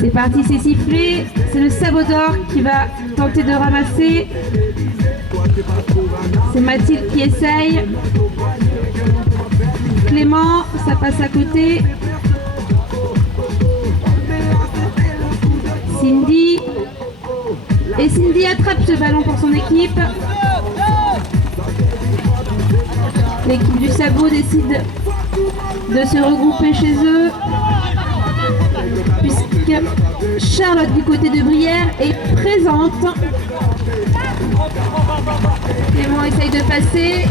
C'est parti, c'est sifflé. C'est le sabot d'or qui va tenter de ramasser. C'est Mathilde qui essaye. Clément, ça passe à côté. Cindy. Et Cindy attrape ce ballon pour son équipe. L'équipe du sabot décide de se regrouper chez eux, puisque Charlotte du côté de Brière est présente. Clément essaye de passer,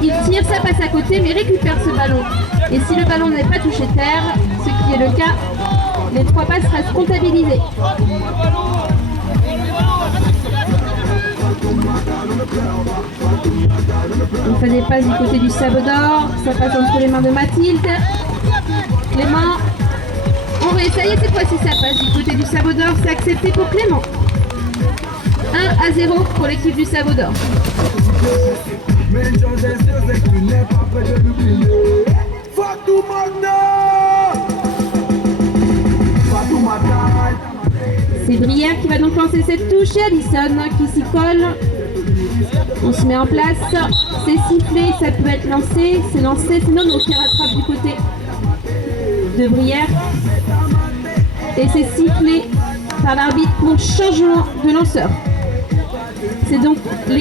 il tire, ça passe à côté, mais récupère ce ballon. Et si le ballon n'avait pas touché terre, ce qui est le cas, les 3 passes restent comptabilisées. On fait des passes du côté du sabot d'or, ça passe entre les mains de Mathilde. Clément, on réessaye et cette fois-ci ça passe du côté du sabot d'or, c'est accepté pour Clément. 1-0 pour l'équipe du sabot d'or. C'est Brière qui va donc lancer cette touche et Alison qui s'y colle. On se met en place, c'est sifflé, ça peut être lancé, c'est Nono qui rattrape du côté de Brière. Et c'est sifflé par l'arbitre pour changement de lanceur. C'est donc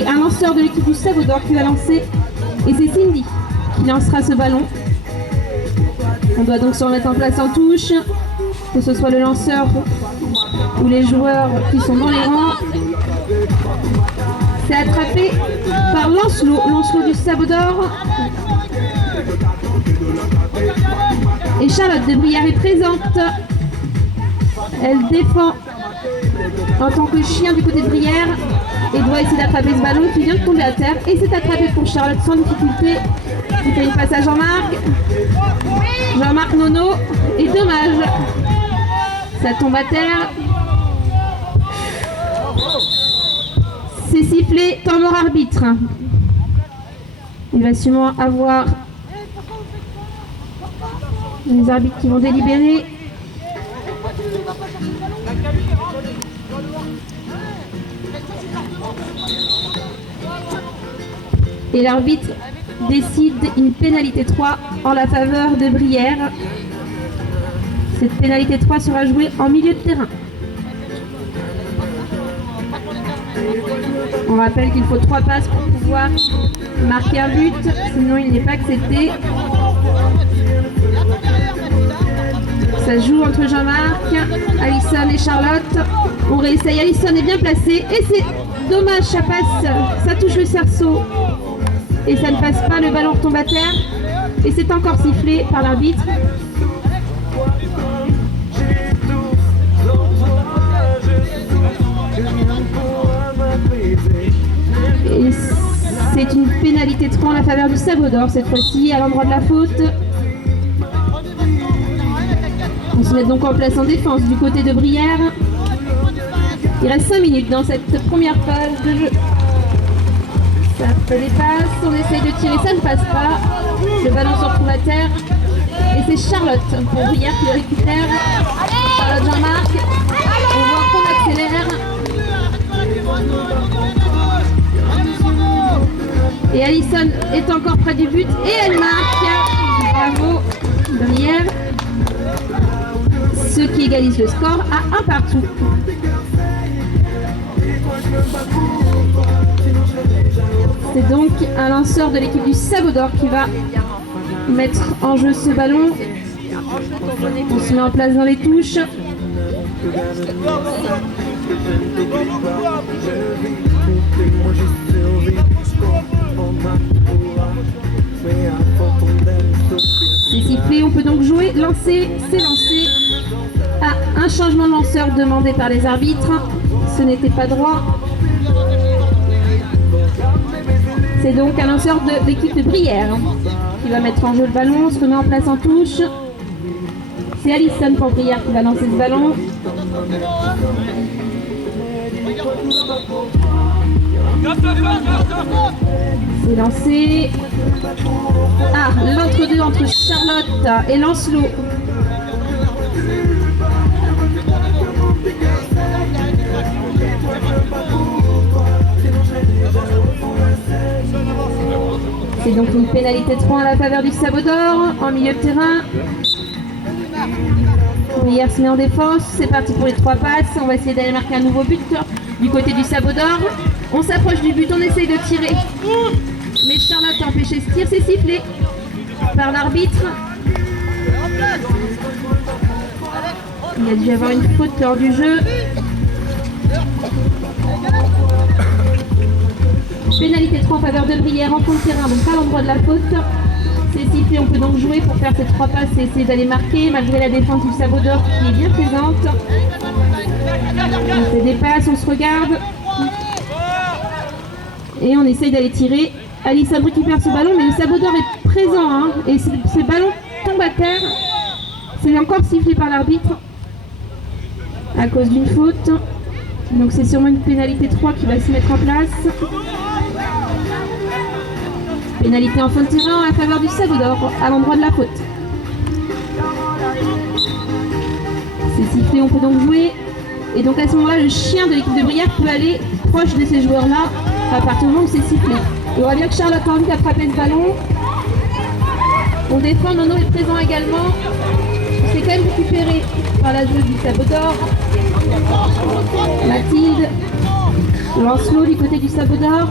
un lanceur de l'équipe du sabot d'or qui va lancer et c'est Cindy qui lancera ce ballon. On doit donc se remettre en place en touche, que ce soit le lanceur ou les joueurs qui sont dans les rangs. C'est attrapé par Lancelot du sabot d'or. Et Charlotte de Brière est présente. Elle défend en tant que chien du côté de Brière et doit essayer d'attraper ce ballon qui vient de tomber à terre. Et c'est attrapé pour Charlotte sans difficulté. Il fait une passe à Jean-Marc. Jean-Marc Nono. Et dommage, ça tombe à terre. C'est sifflé, temps mort arbitre. Il va sûrement avoir les arbitres qui vont délibérer. Et l'arbitre décide une pénalité 3 en la faveur de Brière. Cette pénalité 3 sera jouée en milieu de terrain. On rappelle qu'il faut 3 passes pour pouvoir marquer un but, sinon il n'est pas accepté. Ça joue entre Jean-Marc, Alison et Charlotte. On réessaye, Alison est bien placée et c'est dommage, ça passe, ça touche le cerceau et ça ne passe pas, le ballon retombe à terre et c'est encore sifflé par l'arbitre. Et c'est une pénalité 3 en la faveur du sabot d'or cette fois-ci à l'endroit de la faute. On se met donc en place en défense du côté de Brière. Il reste 5 minutes dans cette première phase de jeu. Ça fait des passes, on essaye de tirer, ça ne passe pas. Le ballon se retrouve à terre. Et c'est Charlotte pour Brière qui le récupère. Charlotte Jean-Marc. On voit qu'on accélère. Et Alison est encore près du but et elle marque. Bravo Brière. Ce qui égalise le score à 1 partout. C'est donc un lanceur de l'équipe du sabot d'or qui va mettre en jeu ce ballon. On se met en place dans les touches. C'est sifflé, on peut donc jouer, lancer, c'est lancé. À un changement de lanceur demandé par les arbitres. Ce n'était pas droit. C'est donc un lanceur de l'équipe de Brière qui va mettre en jeu le ballon, on se remet en place en touche. C'est Alison pour Brière qui va lancer ce ballon. C'est lancé. Ah, l'entre-deux entre Charlotte et Lancelot. donc une pénalité 3 à la faveur du Sabot d'Or en milieu de terrain. Brière se met en défense, c'est parti pour les 3 passes. On va essayer d'aller marquer un nouveau but du côté du Sabot d'Or. On s'approche du but, on essaye de tirer. Mais Charlotte a empêché ce tir, c'est sifflé par l'arbitre. Il y a dû y avoir une faute lors du jeu. Pénalité 3 en faveur de Brière en fond de terrain, donc à l'endroit de la faute. C'est sifflé, on peut donc jouer pour faire ces 3 passes et essayer d'aller marquer malgré la défense du Sabot d'Or qui est bien présente. On fait des passes, on se regarde. Et on essaye d'aller tirer. Alissa récupère ce ballon, mais le Sabot d'Or est présent. Hein, et ce ballon tombe à terre. C'est encore sifflé par l'arbitre à cause d'une faute. Donc c'est sûrement une pénalité 3 qui va se mettre en place. Pénalité en fond de terrain à la faveur du Sabot d'Or, à l'endroit de la faute. C'est sifflé, on peut donc jouer. Et donc à ce moment-là, le chien de l'équipe de Brière peut aller proche de ces joueurs-là à partir du moment où c'est sifflé. On voit bien que Charlotte a envie d'attraper ce ballon. On défend, Nono est présent également. C'est quand même récupéré par la joueuse du Sabot d'Or. Mathilde. Lancelot du côté du Sabot d'Or.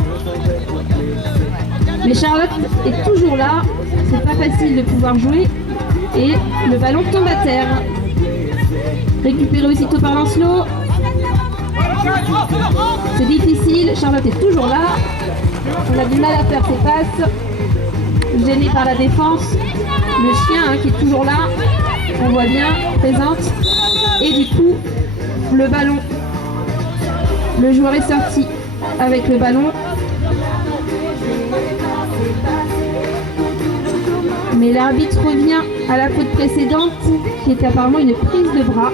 Mais Charlotte est toujours là. C'est pas facile de pouvoir jouer. Et le ballon tombe à terre. Récupéré aussitôt par Lancelot. C'est difficile. Charlotte est toujours là. On a du mal à faire ses passes. Gêné par la défense. Le chien hein, qui est toujours là. On voit bien, présente. Et du coup, le ballon. Le joueur est sorti avec le ballon. Mais l'arbitre revient à la faute précédente, qui était apparemment une prise de bras.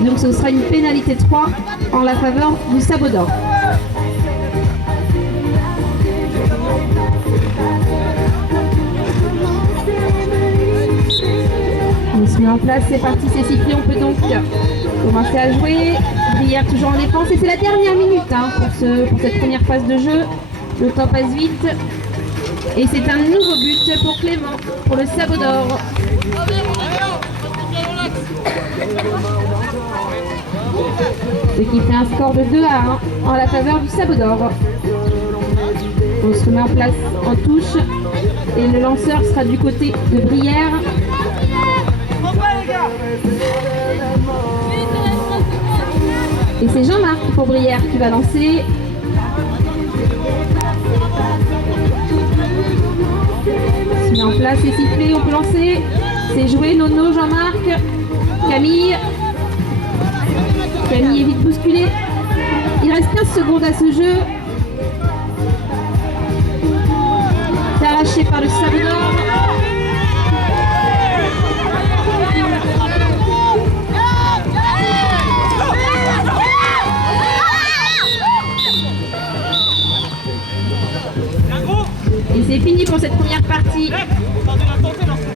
Donc ce sera une pénalité 3 en la faveur du Sabot d'Or. On se met en place, c'est parti, c'est sifflé, on peut donc commencer à jouer. Brière toujours en défense et c'est la dernière minute hein, pour cette première phase de jeu. Le temps passe vite. Et c'est un nouveau but pour Clément, pour le Sabot d'Or. Ce qui fait un score de 2-1 en la faveur du Sabot d'Or. On se met en place en touche et le lanceur sera du côté de Brière. Et c'est Jean-Marc pour Brière qui va lancer. On se met en place, c'est sifflé, on peut lancer. C'est joué, Nono, Jean-Marc, Camille. Camille est vite bousculée. Il reste 15 secondes à ce jeu. C'est arraché par le Sabot d'Or.